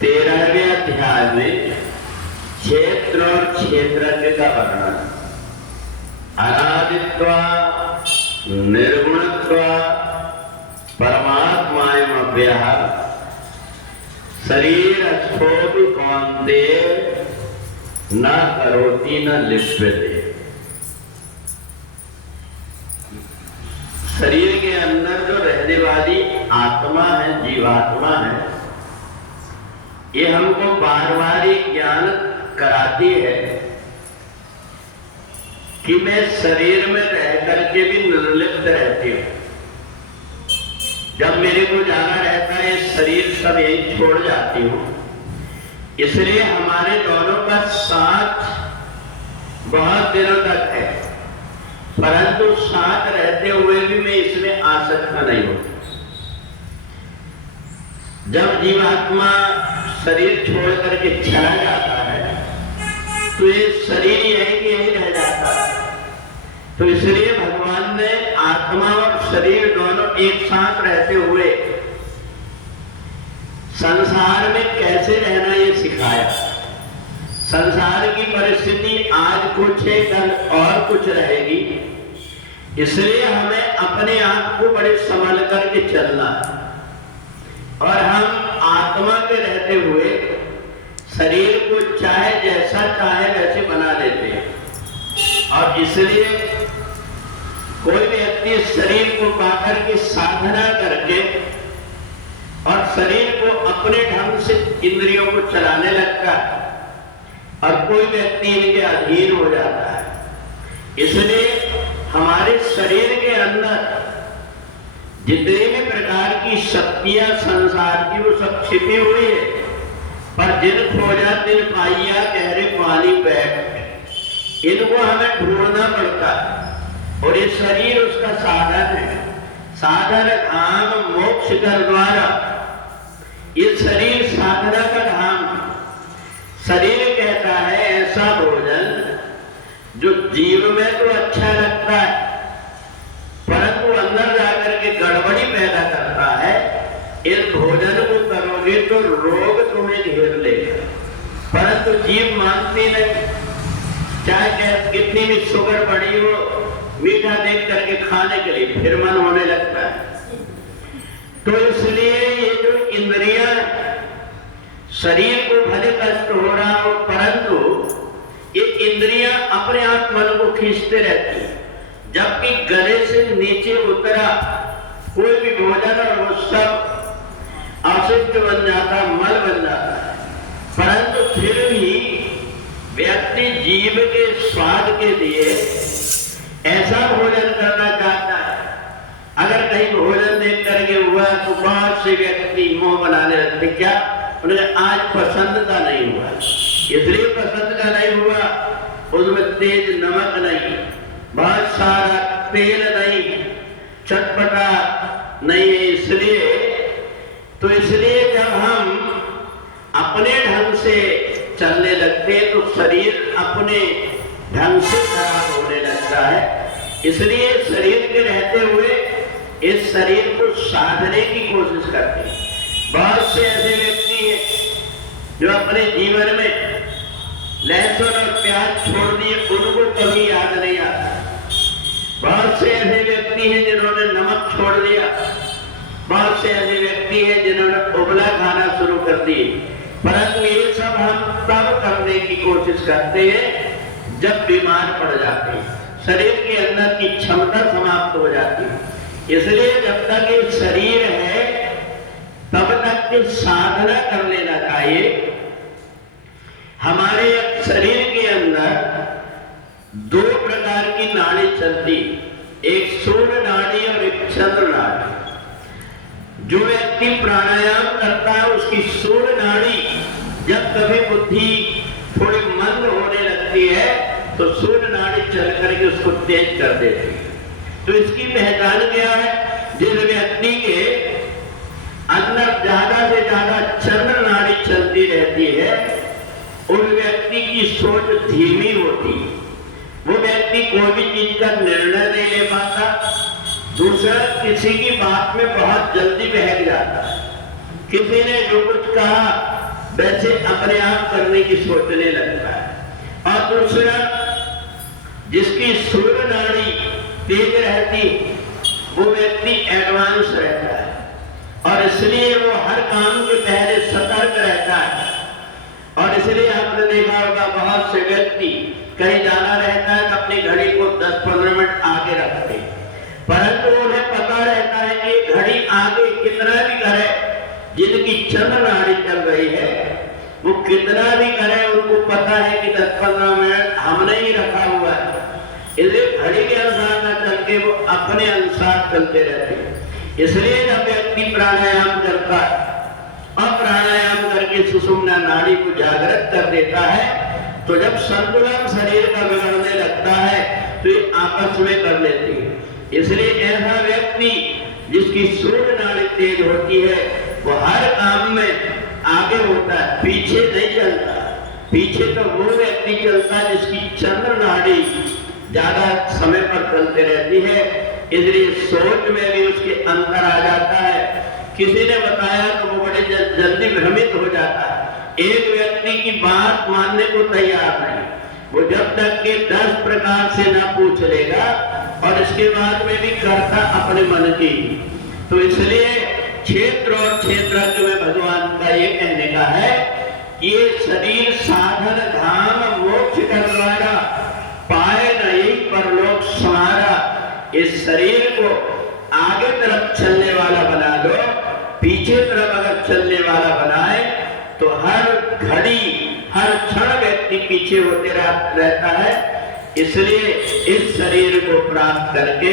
13वें अध्याय में क्षेत्र और क्षेत्रज्ञ का वर्णन, अनादित्वा निर्गुणत्वा परमात्मायम् अव्ययः शरीर स्थोपि कौन्तेय न करोति न लिप्यते। शरीर के अंदर जो रहने वाली आत्मा है, जीवात्मा है, ये हमको बार बार ये ज्ञान कराती है कि मैं शरीर में रह करके भी निर्लिप्त रहती हूँ। जब मेरे को जाना रहता है शरीर सब यही छोड़ जाती हूँ। इसलिए हमारे दोनों का साथ बहुत दिनों तक है, परंतु साथ रहते हुए भी मैं इसमें आसक्त नहीं होती। जब जीवात्मा शरीर छोड़ करके चला जाता है तो ये शरीर यही कि यही रह जाता है। तो इसलिए भगवान ने आत्मा और शरीर दोनों एक साथ रहते हुए संसार में कैसे रहना ये सिखाया। संसार की परिस्थिति आज कुछ है, कल और कुछ रहेगी, इसलिए हमें अपने आप को बड़े संभल करके चलना है। और हम आत्मा के रहते हुए शरीर को चाहे जैसा चाहे वैसे बना देते हैं। और इसलिए कोई व्यक्ति शरीर को पाकर के साधना करके और शरीर को अपने ढंग से इंद्रियों को चलाने लगता है और कोई व्यक्ति इनके अधीन हो जाता है। इसलिए हमारे शरीर के अंदर जितने भी प्रकार की शक्तियां संसार की वो सब छिपी हुई है, पर जिन खोजा तिन पाइया गहरे पानी बैठ, इनको हमें ढूंढना पड़ता है। और ये शरीर उसका साधन है, साधन धाम मोक्ष कर द्वारा। ये शरीर साधना का धाम। शरीर कहता है ऐसा भोजन जो जीव में तो अच्छा लगता है, परंतु अंदर जाकर के गड़बड़ी पैदा करता है। इस भोजन को करोगे तो रोग तुम्हें घेर लेगा, परंतु जीव मानती नहीं। चाहे कितनी भी शुगर बढ़ी हो, मीठा देख करके खाने के लिए फिर मन होने लगता है। तो इसलिए ये जो इंद्रियां, शरीर को भले कष्ट हो रहा हो, परंतु ये इंद्रियां अपने आप मन को खींचते रहती है। जबकि गले से नीचे उतरा कोई भी भोजन और वो सब अवशिष्ट बन जाता, मल बन जाता है, परंतु फिर भी व्यक्ति जीव के स्वाद के लिए ऐसा भोजन करना चाहता है। अगर कहीं भोजन देख करके हुआ तो बहुत से व्यक्ति मुंह बनाने लगते, क्या उन्हें आज पसंद का नहीं हुआ। इसलिए पसंद का नहीं हुआ, उसमें तेज नमक नहीं, बहुत सारा तेल नहीं, चटपटा नहीं है। इसलिए जब हम अपने ढंग से चलने लगते हैं तो शरीर अपने ढंग से खराब होने लगता है। इसलिए शरीर के रहते हुए इस शरीर को साधने की कोशिश करते हैं। बहुत से ऐसे व्यक्ति हैं जो अपने जीवन में लहसुन और प्याज छोड़ दिए, उनको कभी याद नहीं आता। बहुत से ऐसे व्यक्ति हैं जिन्होंने नमक छोड़ दिया, बहुत से ऐसे व्यक्ति हैं जिन्होंने उबला खाना शुरू कर दिए, परंतु ये सब हम तब करने की कोशिश करते हैं जब बीमार पड़ जाते हैं, शरीर के अंदर की क्षमता समाप्त हो जाती है। इसलिए जब तक ये शरीर है तब तक की साधना कर लेना चाहिए। हमारे शरीर के अंदर दो प्रकार की नाड़ी चलती, एक सूर्य नाड़ी और एक चंद्र नाड़ी। जो व्यक्ति प्राणायाम करता है उसकी सूर्य नाड़ी जब कभी बुद्धि थोड़ी मंद होने लगती है तो सूर्य नाड़ी चल करके उसको तेज कर देती है। तो इसकी पहचान क्या है? जिस व्यक्ति के अंदर ज्यादा से ज्यादा चंद्र नाड़ी चलती रहती है उन व्यक्ति की सोच धीमी होती है, वो व्यक्ति कोई भी चीज का निर्णय नहीं ले पाता, दूसरा किसी की बात में बहुत जल्दी बहक जाता है। किसी ने जो कुछ कहा वैसे अपने आप करने की सोचने लगता है। और दूसरा, जिसकी सूर्य नाड़ी तेज रहती वो व्यक्ति एडवांस रहता है और इसलिए वो हर काम के पहले सतर्क रहता है। और इसलिए आपने देखा होगा बहुत से व्यक्ति कहीं जाना रहता है तो अपनी घड़ी को 10-15 मिनट आगे रखते हैं, परंतु उन्हें पता रहता है कि घड़ी आगे कितना भी करे, जिनकी चंद्र नाड़ी चल रही है वो कितना भी करे, उनको पता है कि 10-15 मिनट हमने ही रखा हुआ है, इसलिए घड़ी के अनुसार न चल के वो अपने अनुसार चलते रहते हैं। इसलिए जब व्यक्ति प्राणायाम करता है और प्राणायाम करके सुषुम्ना नाड़ी को जागृत कर देता है तो जब संतुलन शरीर का बिगड़ने लगता है तो ये आपस में कर लेती है। इसलिए ऐसा व्यक्ति जिसकी सूर्य नाड़ी तेज होती है वो हर काम में आगे होता है, पीछे नहीं चलता। पीछे तो वो व्यक्ति चलता है जिसकी चंद्र नाड़ी ज्यादा समय पर चलते रहती है, इसलिए सोच में भी उसके अंतर आ जाता है। किसी ने बताया तो वो बड़े जल्दी भ्रमित हो जाता है। एक व्यक्ति की बात मानने को तैयार नहीं, वो जब तक के 10 प्रकार से ना पूछ लेगा और इसके बाद में भी करता अपने मन की। तो इसलिए क्षेत्र और क्षेत्रज्ञ में भगवान का ये कहने का है, ये शरीर साधन धाम मोक्ष का द्वारा पाए नहीं परलोक समारा। इस शरीर को आगे तरफ चलने वाला बना दो, पीछे तरफ अगर चलने वाला बनाए तो हर घड़ी हर क्षण व्यक्ति पीछे होते रहता है। इसलिए इस शरीर को प्राप्त करके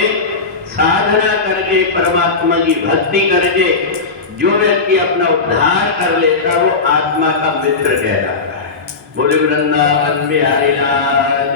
साधना करके परमात्मा की भक्ति करके जो व्यक्ति अपना उद्धार कर लेता वो आत्मा का मित्र कहलाता है। बोले वृंदावन बिहारी लाल